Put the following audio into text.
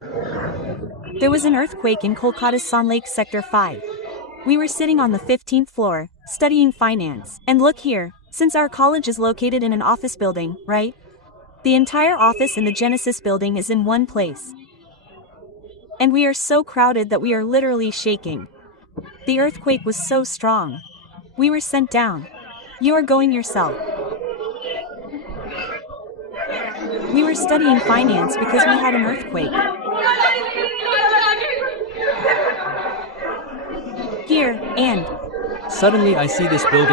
There was an earthquake in Kolkata's Sand Lake Sector 5. We were sitting on the 15th floor, studying finance. And look here, since our college is located in an office building, right? The entire office in the Genesis building is in one place. And we are so crowded that we are literally shaking. The earthquake was so strong. We were sent down. You are going yourself. We were studying finance because we had an earthquake. Here, and Suddenly I see this building.